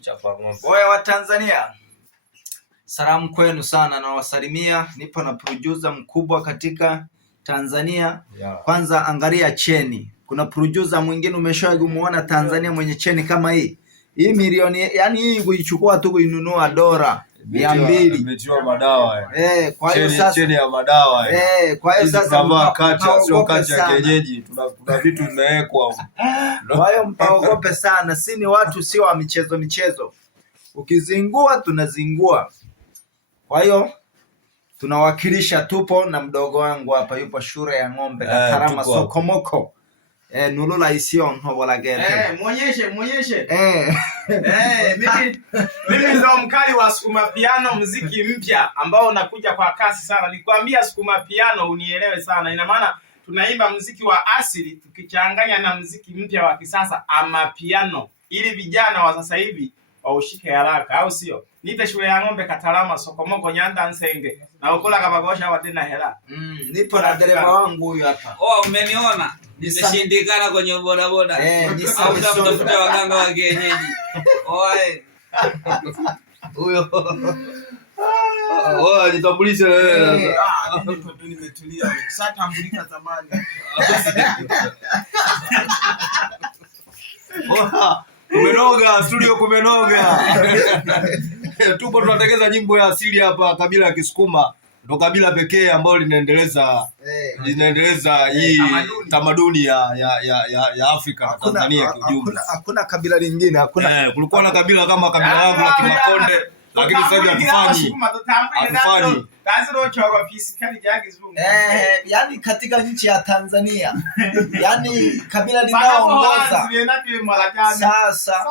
Chapa ng'ombe. Oya wa Tanzania, salamu kwenu sana, na wasalimia. Nipo na producer mkubwa katika Tanzania. Kwanza angalia cheni. Kuna producer mwingine umeshawahi kumuona Tanzania mwenye cheni kama hii? Hii milioni, yani hii kuichukua tu kuinunua dola 200. Imetiwa madawa. Kwa hiyo sasa cheni ya madawa. Kwa hiyo sasa kacha sio kacha ya kienyeji. Tuna vitu vimewekwa. Kwa hiyo mpaogope sana. Si ni watu sio wa michezo. Ukizingua tunazingua. Kwa hiyo tunawakilisha, tupo na mdogo wangu hapa, yupo shule ya ng'ombe Karama Sokomoko. Nulula isio nhobola gete. Muonyeshe. Mimi ndo mkali wa Sukuma Piano, muziki mpya ambao unakuja kwa kasi sana. Nikwambia Sukuma Piano unielewe sana. Ina maana tunaimba muziki wa asili tukichanganya na muziki mpya wa kisasa ama piano, ili vijana wa sasa hivi waushike haraka, au sio? Nipe shule ya ng'ombe Karama Sokomoko Nyanda Nsenge na ukula kabagosha watena hela. Nipo na dereva wangu huyu hapa. Umeniona? Nimeshindikana kwenye bodaboda. Au mtafuta waganga wa kienyeji. Oe. Huyo. Jitambulishe wewe. Nipo tu nimetulia. Sasa tambulika zamani. Kumenoga, studio kumenoga. Tupo tunatengeneza nyimbo ya asili hapa, kabila ya Kisukuma. Ndo kabila pekee ambalo linaendeleza hii tamaduni ya Afrika na Tanzania kwa ujumla. Hakuna kabila lingine, hakuna. Kulikuwa na kabila kama kabila langu la Kimakonde, lakini sasa hivi hatufanyi. Yani katika nchi ya Tanzania, yani kabila linaongoza sasa